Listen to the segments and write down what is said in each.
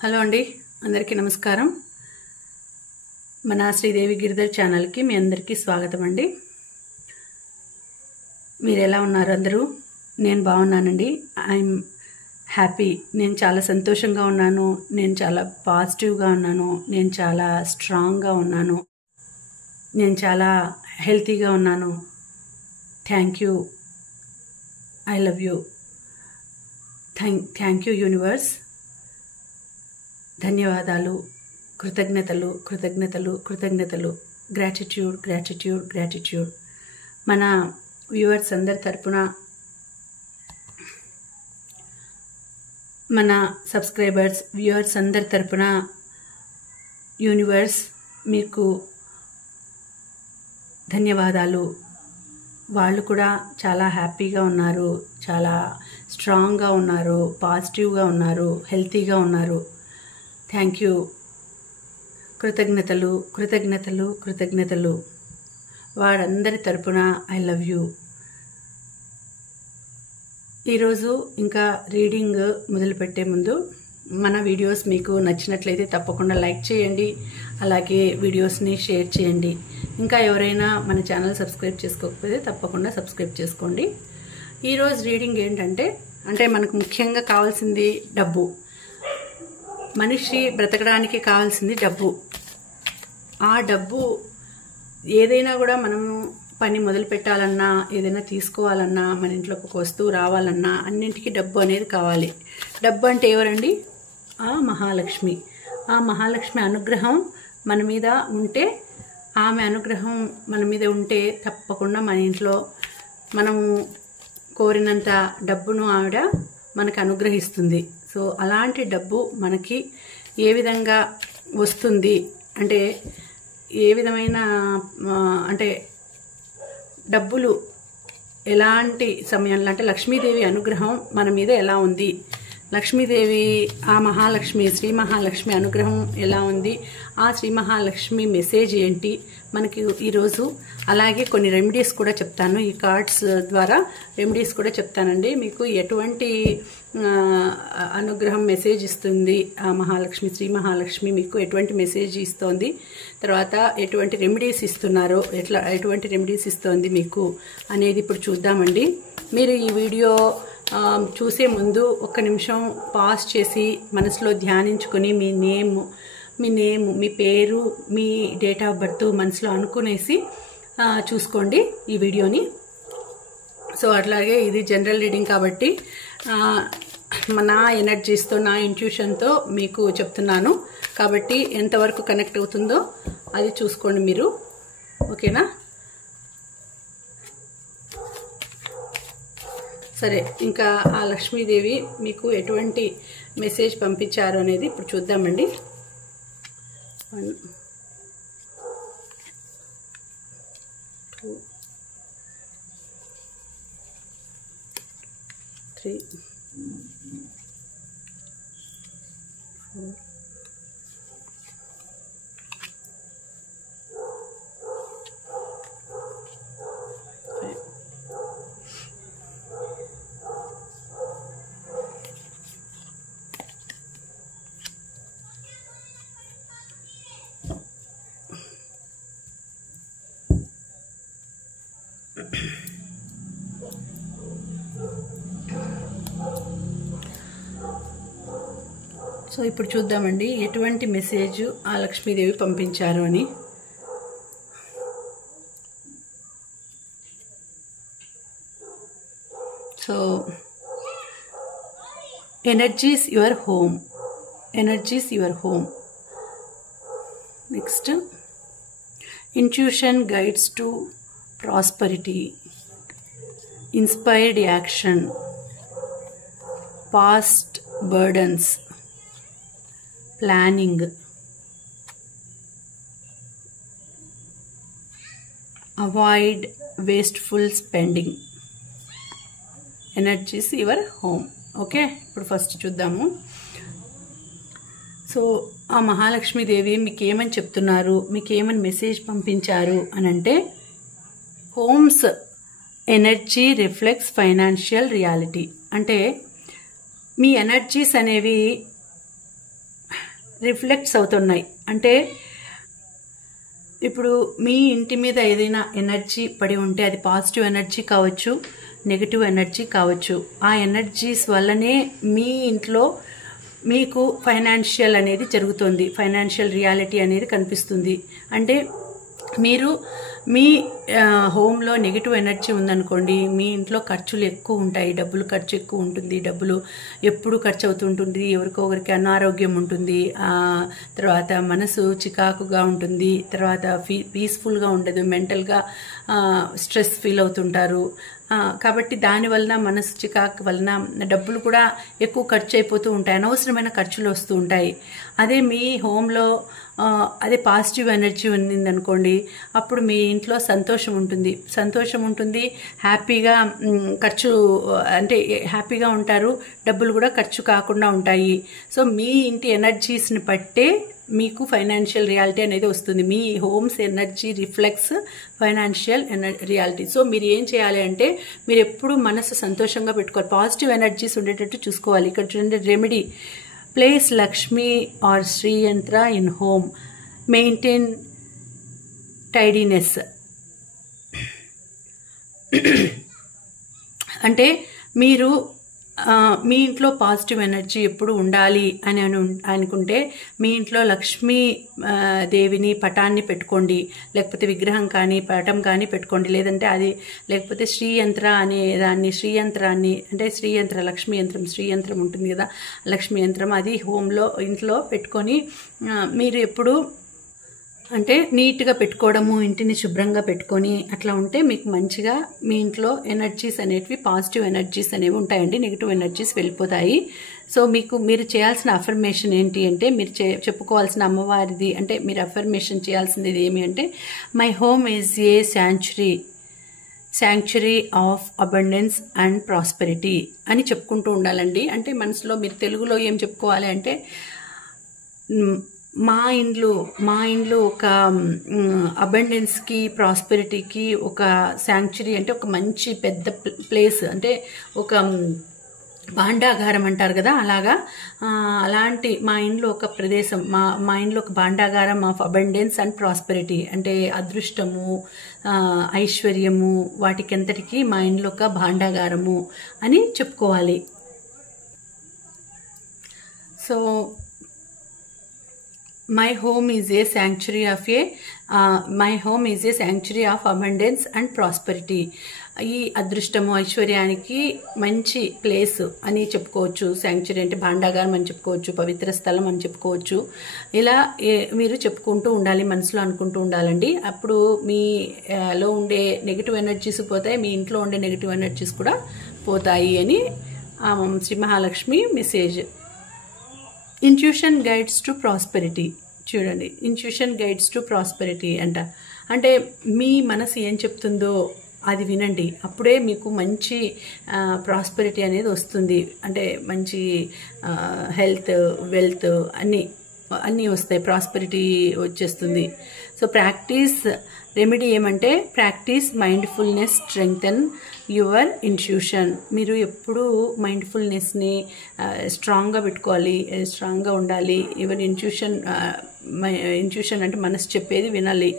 Hello అండి, అందరికీ నమస్కారం. మన శ్రీదేవి గిరిధర్ ఛానల్కి మీ అందరికీ స్వాగతం అండి. మీరు ఎలా ఉన్నారు అందరూ? నేను బాగున్నానండి. I'm happy. నేను చాలా సంతోషంగా ఉన్నాను. నేను చాలా పాజిటివ్గా ఉన్నాను. నేను చాలా స్ట్రాంగ్గా ఉన్నాను. నేను చాలా హెల్తీగా ఉన్నాను. Thank you. I love you. Thank you universe. ధన్యవాదాలు, కృతజ్ఞతలు కృతజ్ఞతలు కృతజ్ఞతలు. Gratitude gratitude gratitude. మన వ్యూవర్స్ అందరి తరపున, మన సబ్స్క్రైబర్స్ వ్యూవర్స్ అందరి తరపున యూనివర్స్ మీకు ధన్యవాదాలు. వాళ్ళు కూడా చాలా హ్యాపీగా ఉన్నారు, చాలా స్ట్రాంగ్గా ఉన్నారు, పాజిటివ్గా ఉన్నారు, హెల్తీగా ఉన్నారు. Thank you. కృతజ్ఞతలు కృతజ్ఞతలు కృతజ్ఞతలు. వారందరి తరపున ఐ లవ్ యూ. ఈరోజు ఇంకా రీడింగ్ మొదలుపెట్టే ముందు మన వీడియోస్ మీకు నచ్చినట్లయితే తప్పకుండా లైక్ చేయండి, అలాగే వీడియోస్ని షేర్ చేయండి. ఇంకా ఎవరైనా మన ఛానల్ సబ్స్క్రైబ్ చేసుకోకపోతే తప్పకుండా సబ్స్క్రైబ్ చేసుకోండి. ఈరోజు రీడింగ్ ఏంటంటే, మనకు ముఖ్యంగా కావాల్సింది డబ్బు. మనిషి బ్రతకడానికి కావాల్సింది డబ్బు. ఆ డబ్బు ఏదైనా కూడా మనము పని మొదలు పెట్టాలన్నా, ఏదైనా తీసుకోవాలన్నా, మన ఇంట్లోకి ఒక వస్తువు రావాలన్నా అన్నింటికీ డబ్బు అనేది కావాలి. డబ్బు అంటే ఎవరండి? ఆ మహాలక్ష్మి. ఆ మహాలక్ష్మి అనుగ్రహం మన మీద ఉంటే, ఆమె అనుగ్రహం మన మీద ఉంటే తప్పకుండా మన ఇంట్లో మనము కోరినంత డబ్బును ఆవిడ మనకు అనుగ్రహిస్తుంది. సో అలాంటి డబ్బు మనకి ఏ విధంగా వస్తుంది అంటే, ఏ విధమైన డబ్బులు ఎలాంటి సమయంలో లక్ష్మీదేవి అనుగ్రహం మన మీద ఎలా ఉంది, లక్ష్మీదేవి ఆ మహాలక్ష్మి శ్రీ మహాలక్ష్మి అనుగ్రహం ఎలా ఉంది, ఆ శ్రీ మహాలక్ష్మి మెసేజ్ ఏంటి మనకి ఈరోజు. అలాగే కొన్ని రెమెడీస్ కూడా చెప్తాను. ఈ కార్డ్స్ ద్వారా రెమెడీస్ కూడా చెప్తానండి. మీకు ఎటువంటి అనుగ్రహం మెసేజ్ ఇస్తుంది ఆ మహాలక్ష్మి శ్రీ మహాలక్ష్మి, మీకు ఎటువంటి మెసేజ్ ఇస్తోంది, తర్వాత ఎటువంటి రెమెడీస్ ఇస్తున్నారో, ఎటువంటి రెమెడీస్ ఇస్తోంది మీకు అనేది ఇప్పుడు చూద్దామండి. మీరు ఈ వీడియో చూసే ముందు ఒక్క నిమిషం పాజ్ చేసి మనసులో ధ్యానించుకొని మీ నేమ్, మీ పేరు, మీ డేట్ ఆఫ్ బర్త్ మనసులో అనుకునేసి చూసుకోండి ఈ వీడియోని. సో అట్లాగే ఇది జనరల్ రీడింగ్ కాబట్టి నా ఎనర్జీస్తో, నా ఇంట్యూషన్తో మీకు చెప్తున్నాను కాబట్టి ఎంతవరకు కనెక్ట్ అవుతుందో అది చూసుకోండి మీరు. ఓకేనా? సరే, ఇంకా ఆ లక్ష్మీదేవి మీకు ఎటువంటి మెసేజ్ పంపించారు అనేది ఇప్పుడు చూద్దామండి. 1 2 3 4 సో ఇప్పుడు చూద్దామండి ఎటువంటి మెసేజ్ ఆ లక్ష్మీదేవి పంపించారు అని. So energies your home, energies your home. Next, intuition guides to prosperity, inspired action, past burdens, planning, avoid wasteful spending. Energies your home. Okay, ఇప్పుడు ఫస్ట్ చూద్దాము. సో ఆ మహాలక్ష్మీదేవి మీకు ఏమని చెప్తున్నారు, మీకు ఏమని మెసేజ్ పంపించారు అని అంటే, homes energy reflects financial reality. అంటే మీ ఎనర్జీస్ అనేవి రిఫ్లెక్ట్స్ అవుతున్నాయి. అంటే ఇప్పుడు మీ ఇంటి మీద ఏదైనా ఎనర్జీ పడి ఉంటే అది పాజిటివ్ ఎనర్జీ కావచ్చు, నెగిటివ్ ఎనర్జీ కావచ్చు. ఆ ఎనర్జీస్ వల్లనే మీ ఇంట్లో మీకు ఫైనాన్షియల్ అనేది జరుగుతుంది, ఫైనాన్షియల్ రియాలిటీ అనేది కనిపిస్తుంది. అంటే మీరు మీ హోమ్లో నెగిటివ్ ఎనర్జీ ఉందనుకోండి, మీ ఇంట్లో ఖర్చులు ఎక్కువ ఉంటాయి, డబ్బులు ఖర్చు ఎక్కువ ఉంటుంది, డబ్బులు ఎప్పుడు ఖర్చు అవుతుంటుంది, ఎవరికొకరికి అనారోగ్యం ఉంటుంది, తర్వాత మనసు చికాకుగా ఉంటుంది, తర్వాత పీస్ఫుల్గా ఉండదు, మెంటల్గా స్ట్రెస్ ఫీల్ అవుతుంటారు. కాబట్టి దాని వలన మనసు చికాకు వలన డబ్బులు కూడా ఎక్కువ ఖర్చు అయిపోతూ ఉంటాయి, అనవసరమైన ఖర్చులు వస్తూ ఉంటాయి. అదే మీ హోమ్లో అదే పాజిటివ్ ఎనర్జీ ఉందనుకోండి, అప్పుడు మీ ఇంట్లో సంతోషం ఉంటుంది, హ్యాపీగా ఖర్చు అంటే హ్యాపీగా ఉంటారు, డబ్బులు కూడా ఖర్చు కాకుండా ఉంటాయి. సో మీ ఇంటి ఎనర్జీస్ని బట్టే మీకు ఫైనాన్షియల్ రియాలిటీ అనేది వస్తుంది. మీ homes energy reflects financial reality. So మీరు ఏం చేయాలి అంటే, మీరు ఎప్పుడు మనసు సంతోషంగా పెట్టుకోవాలి, పాజిటివ్ ఎనర్జీస్ ఉండేటట్టు చూసుకోవాలి. ఇక్కడ చూడండి, remedy: place Lakshmi or Shri yantra in home, maintain టైడీనెస్. అంటే మీరు మీ ఇంట్లో పాజిటివ్ ఎనర్జీ ఎప్పుడు ఉండాలి అని అనుకుంటే మీ ఇంట్లో లక్ష్మీ దేవిని పటాన్ని పెట్టుకోండి, లేకపోతే విగ్రహం కానీ పటం కానీ పెట్టుకోండి. లేదంటే అది లేకపోతే శ్రీయంత్ర అనే దాన్ని, శ్రీయంత్రాన్ని అంటే శ్రీయంత్ర, లక్ష్మీ యంత్రం, శ్రీయంత్రం ఉంటుంది కదా, లక్ష్మీ యంత్రం, అది హోమ్లో ఇంట్లో పెట్టుకొని మీరు ఎప్పుడు అంటే నీట్గా పెట్టుకోవడము, ఇంటిని శుభ్రంగా పెట్టుకొని అట్లా ఉంటే మీకు మంచిగా మీ ఇంట్లో ఎనర్జీస్ అనేటివి, పాజిటివ్ ఎనర్జీస్ అనేవి ఉంటాయండి, నెగిటివ్ ఎనర్జీస్ వెళ్ళిపోతాయి. సో మీరు చేయాల్సిన అఫర్మేషన్ ఏంటి అంటే, మీరు చెప్పుకోవాల్సిన అమ్మవారిది అంటే మీరు అఫర్మేషన్ చేయాల్సింది ఏమి అంటే, my home is a sanctuary of abundance and prosperity అని చెప్పుకుంటూ ఉండాలండి. అంటే మనసులో మీరు తెలుగులో ఏం చెప్పుకోవాలి అంటే, మా ఇండ్లు ఒక అబండెన్స్కి, ప్రాస్పెరిటీకి ఒక శాంక్చురీ, అంటే ఒక మంచి పెద్ద ప్లేస్, అంటే ఒక భాండాగారం అంటారు కదా, అలాంటి మా ఇంట్లో ఒక ప్రదేశం, మా ఇంట్లో ఒక భాండాగారం ఆఫ్ అబండెన్స్ అండ్ ప్రాస్పెరిటీ, అంటే అదృష్టము, ఐశ్వర్యము, వాటికంతటికి మా ఇంట్లో ఒక భాండాగారము అని చెప్పుకోవాలి. So my home is a sanctuary of abundance and prosperity. ఈ అదృష్టము, ఐశ్వర్యానికి మంచి ప్లేస్ అని చెప్పుకోవచ్చు. శాంక్చురీ అంటే భాండాగారం అని చెప్పుకోవచ్చు, పవిత్ర స్థలం అని చెప్పుకోవచ్చు. ఇలా మీరు చెప్పుకుంటూ ఉండాలి, మనసులో అనుకుంటూ ఉండాలండి. అప్పుడు మీలో ఉండే నెగిటివ్ ఎనర్జీస్ పోతాయి, మీ ఇంట్లో ఉండే నెగిటివ్ ఎనర్జీస్ కూడా పోతాయి అని Shri Mahalakshmi message. Intuition guides to prosperity. చూడండి, ఇంట్యూషన్ గైడ్స్ టు ప్రాస్పెరిటీ అంటే మీ మనసు ఏం చెప్తుందో అది వినండి, అప్పుడే మీకు మంచి ప్రాస్పెరిటీ అనేది వస్తుంది. అంటే మంచి హెల్త్, వెల్త్ అన్నీ వస్తాయి, ప్రాస్పెరిటీ వచ్చేస్తుంది. సో రెమెడీ ఏమంటే, practice mindfulness strengthen your intuition. మీరు ఎప్పుడూ మైండ్ఫుల్నెస్ని స్ట్రాంగ్గా పెట్టుకోవాలి, స్ట్రాంగ్గా ఉండాలి. యువర్ ఇంట్యూషన్ అంటే మనసు చెప్పేది వినాలి,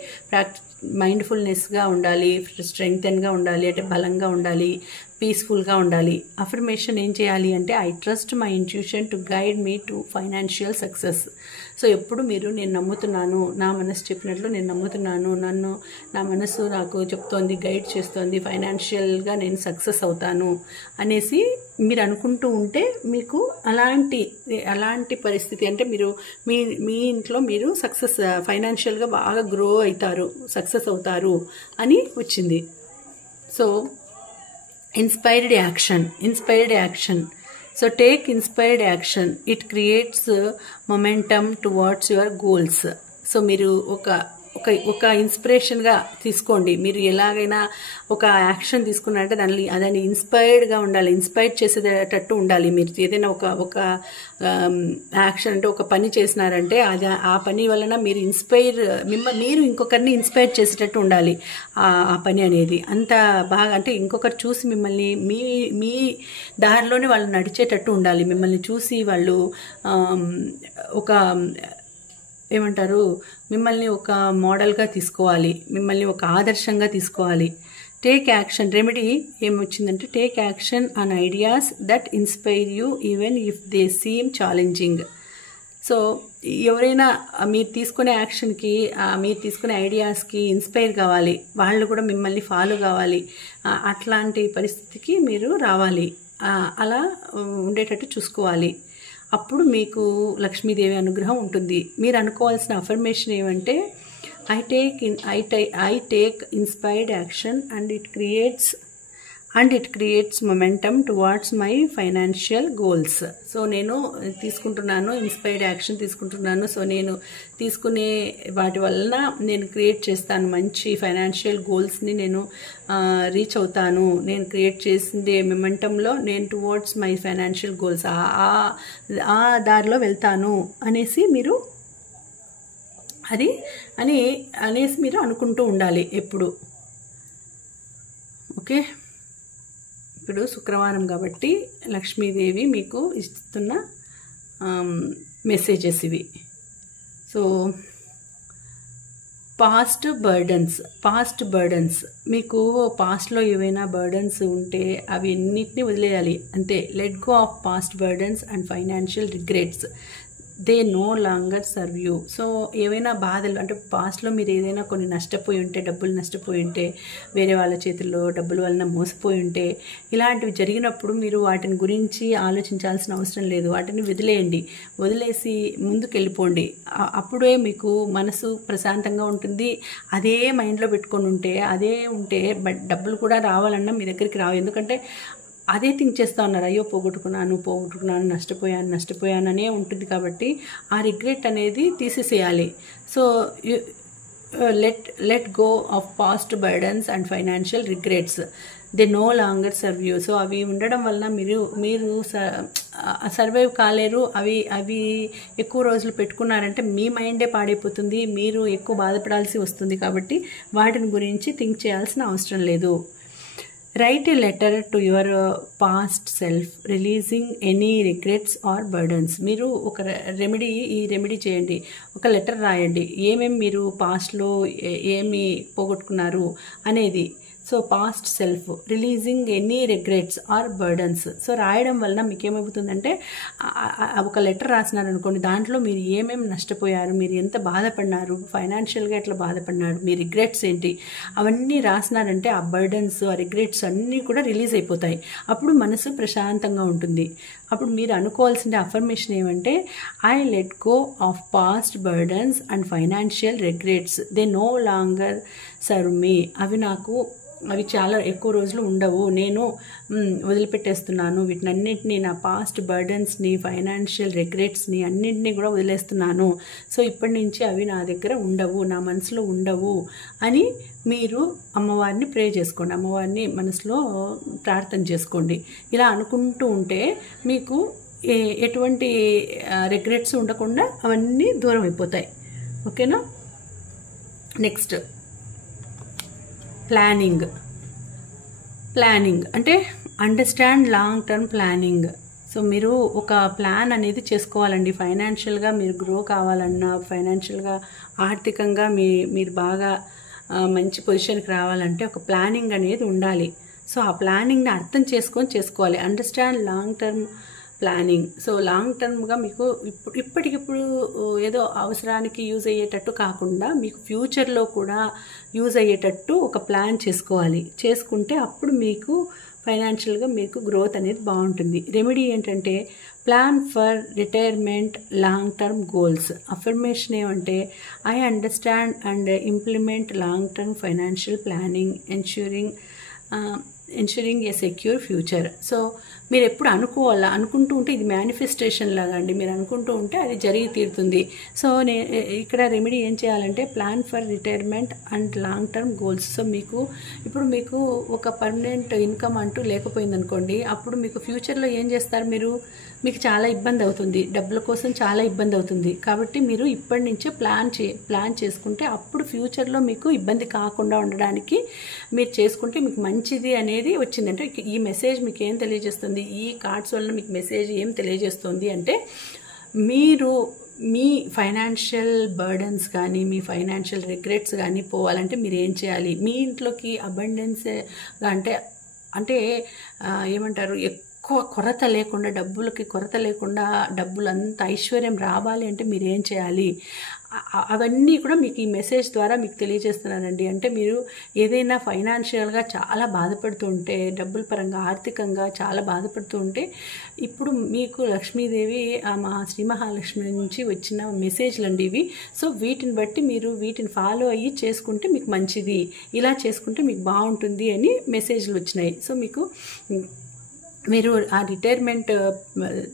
మైండ్ఫుల్నెస్గా ఉండాలి, స్ట్రెంగ్థెన్గా ఉండాలి, అంటే బలంగా ఉండాలి, పీస్ఫుల్గా ఉండాలి. అఫర్మేషన్ ఏం చేయాలి అంటే, I trust my intuition to guide me to financial success. So ఎప్పుడు మీరు నేను నమ్ముతున్నాను, నా మనసు చెప్పినట్లు నేను నమ్ముతున్నాను, నా మనసు నాకు చెప్తోంది, గైడ్ చేస్తోంది, ఫైనాన్షియల్గా నేను సక్సెస్ అవుతాను అనేసి మీరు అనుకుంటూ ఉంటే మీకు అలాంటి పరిస్థితి, అంటే మీరు మీ ఇంట్లో మీరు సక్సెస్, ఫైనాన్షియల్గా బాగా గ్రో అవుతారు, సక్సెస్ అవుతారు అని వచ్చింది. So inspired action. So take inspired action. It creates momentum towards your goals. So మీరు ఒక ఇన్స్పిరేషన్గా తీసుకోండి. మీరు ఎలాగైనా ఒక యాక్షన్ తీసుకున్నారంటే దాన్ని ఇన్స్పైర్డ్గా ఉండాలి, ఇన్స్పైర్ చేసేటట్టు ఉండాలి. మీరు ఏదైనా ఒక యాక్షన్ అంటే ఒక పని చేసినారంటే ఆ పని వలన మీరు మీరు ఇంకొకరిని ఇన్స్పైర్ చేసేటట్టు ఉండాలి. ఆ పని అనేది అంత బాగా అంటే ఇంకొకరు చూసి మిమ్మల్ని మీ దారిలోనే వాళ్ళు నడిచేటట్టు ఉండాలి. మిమ్మల్ని చూసి వాళ్ళు ఒక ఏమంటారు, మిమ్మల్ని ఒక మోడల్గా తీసుకోవాలి, మిమ్మల్ని ఒక ఆదర్శంగా తీసుకోవాలి. టేక్ యాక్షన్ రెమెడీ ఏమొచ్చిందంటే take action on ideas that inspire you even if they seem challenging. So ఎవరైనా మీరు తీసుకునే యాక్షన్కి, మీరు తీసుకునే ఐడియాస్కి ఇన్స్పైర్ కావాలి, వాళ్ళు కూడా మిమ్మల్ని ఫాలో కావాలి. అట్లాంటి పరిస్థితికి మీరు రావాలి, అలా ఉండేటట్టు చూసుకోవాలి. అప్పుడు మీకు లక్ష్మీదేవి అనుగ్రహం ఉంటుంది. మీరు అనుకోవాల్సిన అఫర్మేషన్ ఏమంటే I take inspired action and it creates momentum towards my financial goals. So నేను తీసుకుంటున్నాను, ఇన్స్పైర్డ్ యాక్షన్ తీసుకుంటున్నాను. సో నేను తీసుకునే వాటి వలన నేను క్రియేట్ చేస్తాను, మంచి ఫైనాన్షియల్ గోల్స్ని నేను రీచ్ అవుతాను. నేను క్రియేట్ చేసిందే మొమెంటంలో నేను టువార్డ్స్ మై ఫైనాన్షియల్ గోల్స్ ఆ దారిలో వెళ్తాను అనేసి మీరు అనేసి మీరు అనుకుంటూ ఉండాలి ఎప్పుడు. ఓకే, ఇప్పుడు శుక్రవారం కాబట్టి లక్ష్మీదేవి మీకు ఇస్తున్న మెసేజెస్ ఇవి. సో పాస్ట్ బర్డన్స్ మీకు పాస్ట్లో ఏవైనా బర్డన్స్ ఉంటే అవి అన్నిటినీ వదిలేయాలి అంతే. Let go of past burdens and financial regrets, they no longer serve you. So ఏవైనా బాధలు అంటే పాస్ట్లో మీరు ఏదైనా కొన్ని నష్టపోయి ఉంటే, డబ్బులు నష్టపోయి ఉంటే, వేరే వాళ్ళ చేతుల్లో డబ్బుల వలన మోసపోయి ఉంటే, ఇలాంటివి జరిగినప్పుడు మీరు వాటిని గురించి ఆలోచించాల్సిన అవసరం లేదు. వాటిని వదిలేసి ముందుకు వెళ్ళిపోండి. అప్పుడే మీకు మనసు ప్రశాంతంగా ఉంటుంది. అదే మైండ్లో పెట్టుకొని ఉంటే డబ్బులు కూడా రావాలన్నా మీ దగ్గరికి రావు. ఎందుకంటే అదే థింక్ చేస్తూ ఉన్నారు, అయ్యో పోగొట్టుకున్నాను, నష్టపోయాను అనే ఉంటుంది. కాబట్టి ఆ రిగ్రెట్ అనేది తీసేసేయాలి. So let go of past burdens and financial regrets, they no longer serve you. So అవి ఉండడం వలన మీరు సర్వైవ్ కాలేరు. అవి ఎక్కువ రోజులు పెట్టుకున్నారంటే మీ మైండే పాడైపోతుంది, మీరు ఎక్కువ బాధపడాల్సి వస్తుంది. కాబట్టి వాటిని గురించి థింక్ చేయాల్సిన అవసరం లేదు. Write a letter to your past self releasing any regrets or burdens. మీరు ఈ రెమెడీ చేయండి, ఒక లెటర్ రాయండి. మీరు పాస్ట్లో ఏమి పోగొట్టుకున్నారు అనేది. So past self releasing any regrets or burdens. So రాయడం వలన మీకు ఏమవుతుందంటే ఒక లెటర్ రాసినారనుకోండి, దాంట్లో మీరు ఏమేమి నష్టపోయారు, మీరు ఎంత బాధపడినారు, ఫైనాన్షియల్గా ఎట్లా బాధపడినారు, మీ రిగ్రెట్స్ ఏంటి, అవన్నీ రాసినారంటే ఆ బర్డన్స్, ఆ రిగ్రెట్స్ అన్నీ కూడా రిలీజ్ అయిపోతాయి. అప్పుడు మనసు ప్రశాంతంగా ఉంటుంది. అప్పుడు మీరు అనుకోవాల్సిన అఫర్మేషన్ ఏమంటే I let go of past burdens and financial regrets, they no longer serve me. అవి చాలా ఎక్కువ రోజులు ఉండవు, నేను వదిలిపెట్టేస్తున్నాను వీటినన్నింటినీ, నా పాస్ట్ బర్డన్స్ని, ఫైనాన్షియల్ రిగ్రెట్స్ని అన్నింటినీ కూడా వదిలేస్తున్నాను. సో ఇప్పటి నుంచి అవి నా దగ్గర ఉండవు, నా మనసులో ఉండవు అని మీరు అమ్మవారిని ప్రే చేసుకోండి, అమ్మవారిని మనసులో ప్రార్థన చేసుకోండి. ఇలా అనుకుంటూ ఉంటే మీకు ఎటువంటి రిగ్రెట్స్ ఉండకుండా అవన్నీ దూరం అయిపోతాయి. ఓకేనా. నెక్స్ట్ ప్లానింగ్ అంటే understand long term planning. So మీరు ఒక ప్లాన్ అనేది చేసుకోవాలండి. ఫైనాన్షియల్గా మీరు గ్రో కావాలన్నా, ఫైనాన్షియల్గా ఆర్థికంగా మీరు బాగా మంచి పొజిషన్కి రావాలంటే ఒక ప్లానింగ్ అనేది ఉండాలి. సో ఆ ప్లానింగ్ని అర్థం చేసుకోవాలి. Understand long term planning. So long టర్మ్గా మీకు ఇప్పటికిప్పుడు ఏదో అవసరానికి యూజ్ అయ్యేటట్టు కాకుండా మీకు ఫ్యూచర్లో కూడా యూజ్ అయ్యేటట్టు ఒక ప్లాన్ చేసుకుంటే అప్పుడు మీకు ఫైనాన్షియల్గా మీకు గ్రోత్ అనేది బాగుంటుంది. రెమెడీ ఏంటంటే plan for retirement long term goals. Affirmation ఏమంటే I understand and implement long term financial planning ensuring ensuring a secure future. So మీరు ఎప్పుడు అనుకుంటూ ఉంటే ఇది మేనిఫెస్టేషన్ లాగా అండి. మీరు అనుకుంటూ ఉంటే అది జరిగి తీరుతుంది. సో ఇక్కడ రెమెడీ ఏం చేయాలంటే plan for retirement and long term goals. So మీకు ఒక పర్మనెంట్ ఇన్కమ్ అంటూ లేకపోయిందనుకోండి, అప్పుడు మీకు ఫ్యూచర్లో ఏం చేస్తారు, మీకు చాలా ఇబ్బంది అవుతుంది, డబ్బుల కోసం చాలా ఇబ్బంది అవుతుంది. కాబట్టి మీరు ఇప్పటి నుంచే ప్లాన్ చేసుకుంటే అప్పుడు ఫ్యూచర్లో మీకు ఇబ్బంది కాకుండా ఉండడానికి మీరు చేసుకుంటే మీకు మంచిది అనేది వచ్చిందంటే ఈ మెసేజ్ మీకు ఏం తెలియజేస్తుంది, ఈ కార్డ్స్ వల్ల మీకు మెసేజ్ ఏం తెలియజేస్తుంది అంటే మీరు మీ ఫైనాన్షియల్ బర్డన్స్ కానీ మీ ఫైనాన్షియల్ రిగ్రెట్స్ కానీ పోవాలంటే మీరు ఏం చేయాలి, మీ ఇంట్లోకి అబండెన్స్ అంటే ఏమంటారు ఎక్కువ కొరత లేకుండా, డబ్బులకి కొరత లేకుండా డబ్బులంతా ఐశ్వర్యం రావాలి అంటే మీరు ఏం చేయాలి, అవన్నీ కూడా మీకు ఈ మెసేజ్ ద్వారా మీకు తెలియజేస్తున్నానండి. అంటే మీరు ఏదైనా ఫైనాన్షియల్గా చాలా బాధపడుతూ ఉంటే, డబ్బుల పరంగా ఆర్థికంగా చాలా బాధపడుతూ ఉంటే, ఇప్పుడు మీకు లక్ష్మీదేవి మా శ్రీ మహాలక్ష్మి నుంచి వచ్చిన మెసేజ్లు అండి ఇవి. సో వీటిని బట్టి మీరు వీటిని ఫాలో అయ్యి చేసుకుంటే మీకు మంచిది, ఇలా చేసుకుంటే మీకు బాగుంటుంది అని మెసేజ్లు వచ్చినాయి. సో మీరు ఆ రిటైర్మెంట్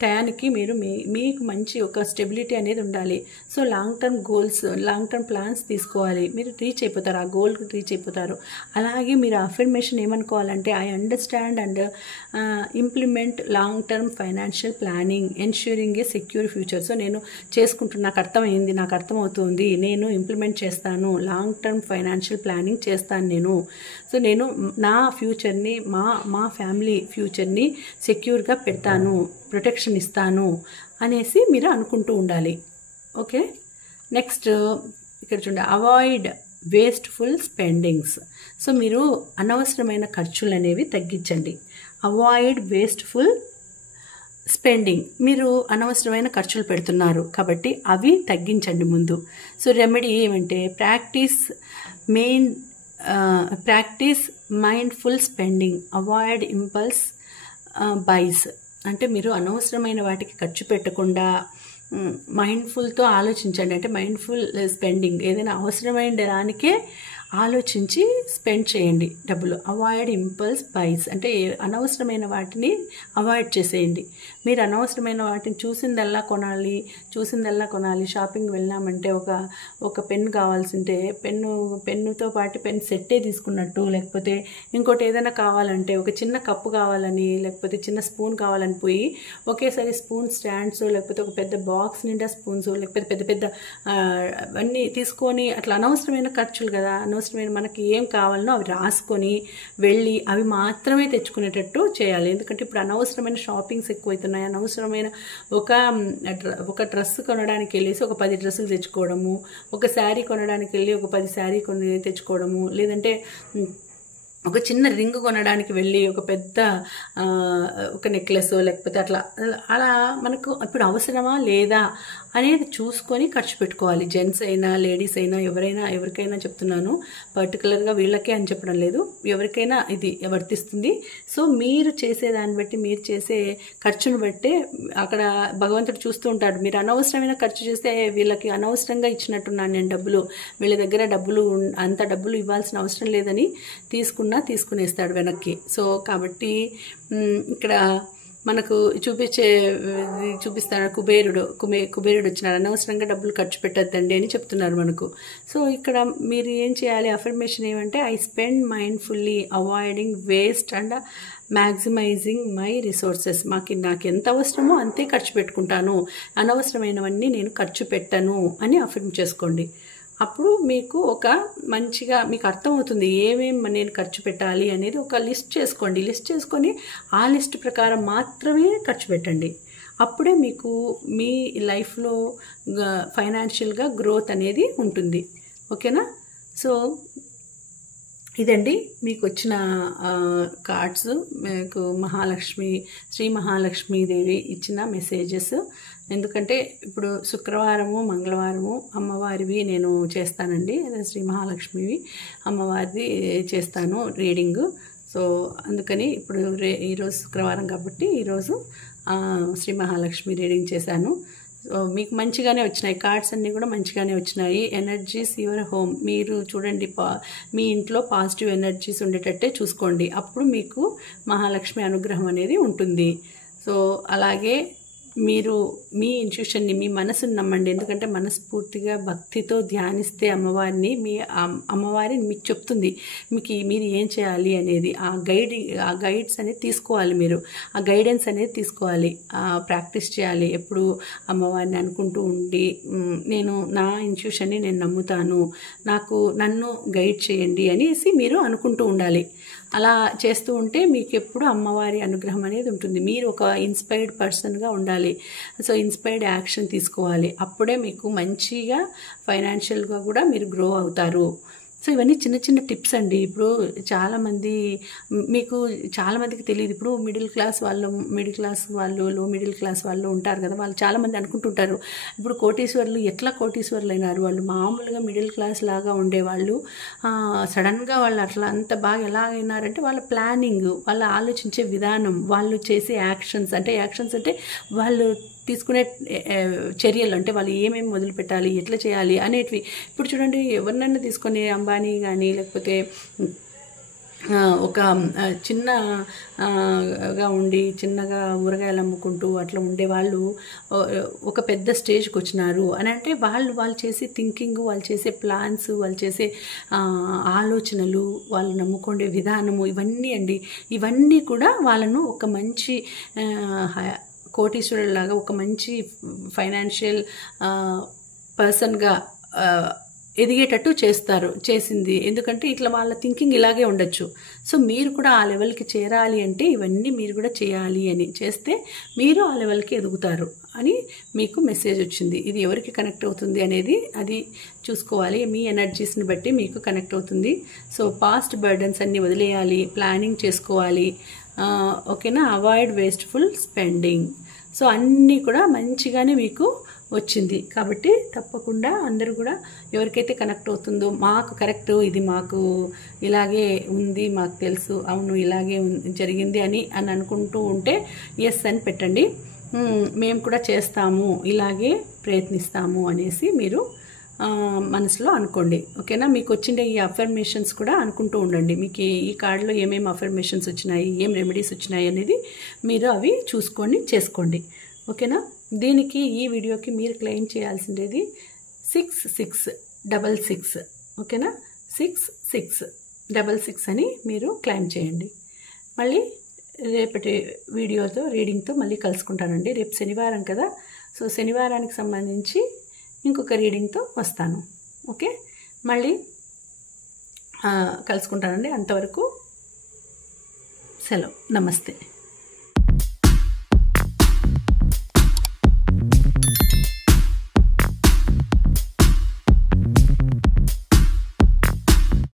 టయానికి మీకు మంచి ఒక స్టెబిలిటీ అనేది ఉండాలి. So long term goals, long term plans తీసుకోవాలి. మీరు రీచ్ అయిపోతారు, ఆ గోల్కి రీచ్ అయిపోతారు. అలాగే మీరు అఫర్మేషన్ ఏమనుకోవాలంటే I understand and implement long term financial planning ensuring a secure future. So నేను చేసుకుంటున్నా, నాకు అర్థమైంది, నాకు అర్థమవుతుంది, నేను ఇంప్లిమెంట్ చేస్తాను, లాంగ్ టర్మ్ ఫైనాన్షియల్ ప్లానింగ్ చేస్తాను నేను. సో నేను నా ఫ్యూచర్ని మా ఫ్యామిలీ ఫ్యూచర్ని సెక్యూర్గా పెడతాను, ప్రొటెక్షన్ ఇస్తాను అనేసి మీరు అనుకుంటూ ఉండాలి. ఓకే, నెక్స్ట్ ఇక్కడ చూడండి, అవాయిడ్ వేస్ట్ఫుల్ స్పెండింగ్స్. సో మీరు అనవసరమైన ఖర్చులు అనేవి తగ్గించండి. అవాయిడ్ వేస్ట్ఫుల్ స్పెండింగ్, మీరు అనవసరమైన ఖర్చులు పెడుతున్నారు కాబట్టి అవి తగ్గించండి ముందు. సో రెమెడీ ఏమంటే practice mindful spending, avoid impulse buys. అంటే మీరు అనవసరమైన వాటికి ఖర్చు పెట్టకుండా మైండ్ఫుల్తో ఆలోచించండి. అంటే మైండ్ఫుల్ స్పెండింగ్, ఏదైనా అవసరమైన దానికే ఆలోచించి స్పెండ్ చేయండి డబ్బులు. అవాయిడ్ ఇంపల్స్ బైస్ అంటే అనవసరమైన వాటిని అవాయిడ్ చేసేయండి. మీరు అనవసరమైన వాటిని చూసిందల్లా కొనాలి. షాపింగ్ వెళ్ళామంటే ఒక పెన్ కావాల్సింటే పెన్నుతో పాటు పెన్ సెట్టే తీసుకున్నట్టు, లేకపోతే ఇంకోటి ఏదైనా కావాలంటే ఒక చిన్న కప్పు కావాలని, లేకపోతే చిన్న స్పూన్ కావాలని పోయి ఒకేసారి స్పూన్ స్టాండ్స్, లేకపోతే ఒక పెద్ద బాక్స్ నిండా స్పూన్స్, లేకపోతే పెద్ద అన్నీ తీసుకొని అట్లా అనవసరమైన ఖర్చులు కదా. అనవసరమైన మనకి ఏం కావాలనో అవి రాసుకొని వెళ్ళి అవి మాత్రమే తెచ్చుకునేటట్టు చేయాలి. ఎందుకంటే ఇప్పుడు అనవసరమైన షాపింగ్స్ ఎక్కువైతున్నాయి. అనవసరమైన ఒక డ్రెస్ కొనడానికి వెళ్ళేసి ఒక 10 డ్రెస్సులు తెచ్చుకోవడము, ఒక శారీ కొనడానికి వెళ్ళి ఒక 10 శారీ తెచ్చుకోవడము, లేదంటే ఒక చిన్న రింగ్ కొనడానికి వెళ్ళి ఒక పెద్ద ఒక నెక్లెస్, లేకపోతే అలా మనకు ఇప్పుడు అవసరమా లేదా అనేది చూసుకొని ఖర్చు పెట్టుకోవాలి. జెంట్స్ అయినా లేడీస్ అయినా ఎవరికైనా చెప్తున్నాను, పర్టికులర్గా వీళ్ళకే అని చెప్పడం లేదు, ఎవరికైనా ఇది వర్తిస్తుంది. సో మీరు చేసేదాన్ని బట్టి, మీరు చేసే ఖర్చును బట్టే అక్కడ భగవంతుడు చూస్తూ ఉంటాడు. మీరు అనవసరమైన ఖర్చు చేస్తే వీళ్ళకి అనవసరంగా ఇచ్చినట్టున్నాను నేను డబ్బులు, వీళ్ళ దగ్గర అంత డబ్బులు ఇవ్వాల్సిన అవసరం లేదని తీసుకునేస్తాడు వెనక్కి. సో కాబట్టి ఇక్కడ మనకు చూపిస్తాడు కుబేరుడు వచ్చినాడు, అనవసరంగా డబ్బులు ఖర్చు పెట్టద్దండి అని చెప్తున్నారు మనకు. సో ఇక్కడ మీరు ఏం చేయాలి, అఫర్మేషన్ ఏమంటే I spend mindfully avoiding waste and maximising my resources. నాకు ఎంత అవసరమో అంతే ఖర్చు పెట్టుకుంటాను, అనవసరమైనవన్నీ నేను ఖర్చు పెట్టను అని అఫర్మ్ చేసుకోండి. అప్పుడు మీకు మంచిగా మీకు అర్థమవుతుంది ఏమేమి నేను ఖర్చు పెట్టాలి అనేది. ఒక లిస్ట్ చేసుకోండి, లిస్ట్ చేసుకొని ఆ లిస్ట్ ప్రకారం మాత్రమే ఖర్చు పెట్టండి. అప్పుడే మీకు మీ లైఫ్లో ఫైనాన్షియల్గా గ్రోత్ అనేది ఉంటుంది. ఓకేనా? సో ఇదండి మీకు వచ్చిన కార్డ్స్, మీకు శ్రీ మహాలక్ష్మీదేవి ఇచ్చిన మెసేజెస్. ఎందుకంటే ఇప్పుడు శుక్రవారము మంగళవారము అమ్మవారివి నేను చేస్తానండి, శ్రీ మహాలక్ష్మివి అమ్మవారిది చేస్తాను రీడింగ్. సో అందుకని ఈరోజు శుక్రవారం కాబట్టి ఈరోజు శ్రీ మహాలక్ష్మి రీడింగ్ చేశాను. సో మీకు మంచిగానే వచ్చినాయి, కార్డ్స్ అన్నీ కూడా మంచిగానే వచ్చినాయి. ఎనర్జీస్ యువర్ హోమ్, మీరు చూడండి మీ ఇంట్లో పాజిటివ్ ఎనర్జీస్ ఉండేటట్టే చూసుకోండి, అప్పుడు మీకు మహాలక్ష్మి అనుగ్రహం అనేది ఉంటుంది. సో అలాగే మీరు మీ ఇన్ట్యూషన్ని, మీ మనసుని నమ్మండి. ఎందుకంటే మనస్ఫూర్తిగా భక్తితో ధ్యానిస్తే అమ్మవారిని, మీ అమ్మవారి మీకు చెప్తుంది మీరు ఏం చేయాలి అనేది. ఆ గైడ్స్ అనేది తీసుకోవాలి, మీరు ఆ గైడెన్స్ అనేది తీసుకోవాలి, ప్రాక్టీస్ చేయాలి. ఎప్పుడు అమ్మవారిని అనుకుంటూ ఉండి, నేను నా ఇన్ట్యూషన్ని నేను నమ్ముతాను, నన్ను గైడ్ చేయండి అనేసి మీరు అనుకుంటూ ఉండాలి. అలా చేస్తూ ఉంటే మీకు ఎప్పుడు అమ్మవారి అనుగ్రహం అనేది ఉంటుంది. మీరు ఒక ఇన్స్పైర్డ్ పర్సన్గా ఉండాలి. సో ఇన్స్పైర్డ్ యాక్షన్ తీసుకోవాలి, అప్పుడే మీకు మంచిగా ఫైనాన్షియల్గా కూడా మీరు గ్రో అవుతారు. సో ఇవన్నీ చిన్న చిన్న టిప్స్ అండి. ఇప్పుడు చాలామందికి తెలియదు. ఇప్పుడు మిడిల్ క్లాస్ వాళ్ళు, లో మిడిల్ క్లాస్ వాళ్ళు ఉంటారు కదా, వాళ్ళు చాలామంది అనుకుంటుంటారు ఇప్పుడు కోటీశ్వర్లు ఎట్లా కోటీశ్వర్లు అయినారు, వాళ్ళు మామూలుగా మిడిల్ క్లాస్ లాగా ఉండేవాళ్ళు సడన్గా వాళ్ళు అట్లా అంత బాగా ఎలా అయినారంటే వాళ్ళ ప్లానింగ్, వాళ్ళ ఆలోచించే విధానం, వాళ్ళు చేసే యాక్షన్స్ అంటే వాళ్ళు తీసుకునే చర్యలు, అంటే వాళ్ళు ఏమేమి మొదలు పెట్టాలి, ఎట్లా చేయాలి అనేటివి. ఇప్పుడు చూడండి, ఎవరినైనా తీసుకొని అంబానీ కానీ, లేకపోతే ఒక చిన్నగా ఉండి చిన్నగా ఊరగాయలు అమ్ముకుంటూ అట్లా ఉండేవాళ్ళు ఒక పెద్ద స్టేజ్కి వచ్చినారు అని అంటే వాళ్ళు చేసే థింకింగ్, వాళ్ళు చేసే ప్లాన్స్, వాళ్ళు చేసే ఆలోచనలు, వాళ్ళు నమ్ముకునే విధానము, ఇవన్నీ కూడా వాళ్ళను ఒక మంచి కోటీశ్వరులాగా, ఒక మంచి ఫైనాన్షియల్ పర్సన్గా ఎదిగేటట్టు చేసింది. ఎందుకంటే ఇట్లా వాళ్ళ థింకింగ్ ఇలాగే ఉండొచ్చు. సో మీరు కూడా ఆ లెవెల్కి చేరాలి అంటే ఇవన్నీ మీరు కూడా చేయాలి అని చేస్తే మీరు ఆ లెవెల్కి ఎదుగుతారు అని మీకు మెసేజ్ వచ్చింది. ఇది ఎవరికి కనెక్ట్ అవుతుంది అనేది అది చూసుకోవాలి, మీ ఎనర్జీస్ని బట్టి మీకు కనెక్ట్ అవుతుంది. సో పాస్ట్ బర్డన్స్ అన్నీ వదిలేయాలి, ప్లానింగ్ చేసుకోవాలి, ఓకేనా. Avoid wasteful spending. సో అన్నీ కూడా మంచిగానే మీకు వచ్చింది. కాబట్టి తప్పకుండా అందరూ కూడా ఎవరికైతే కనెక్ట్ అవుతుందో, మాకు కరెక్ట్, ఇది మాకు ఇలాగే ఉంది, మాకు తెలుసు, అవును ఇలాగే జరిగింది అని అనుకుంటూ ఉంటే ఎస్ అని పెట్టండి. మేము కూడా చేస్తాము, ఇలాగే ప్రయత్నిస్తాము అనేసి మీరు మనసులో అనుకోండి, ఓకేనా. మీకు వచ్చిండే ఈ అఫర్మేషన్స్ కూడా అనుకుంటూ ఉండండి. మీకు ఈ కార్డులో ఏమేమి అఫర్మేషన్స్ వచ్చినాయి, ఏం రెమెడీస్ వచ్చినాయి అనేది మీరు అవి చూసుకొని చేసుకోండి, ఓకేనా. దీనికి ఈ వీడియోకి మీరు క్లెయిమ్ చేయాల్సిందేది 6666, ఓకేనా. 6666 అని మీరు క్లెయిమ్ చేయండి. మళ్ళీ రేపటి రీడింగ్తో మళ్ళీ కలుసుకుంటానండి. రేపు శనివారం కదా, సో శనివారానికి సంబంధించి ఇంకొక రీడింగ్తో వస్తాను, ఓకే. మళ్ళీ కలుసుకుంటానండి. అంతవరకు సెలవు, నమస్తే.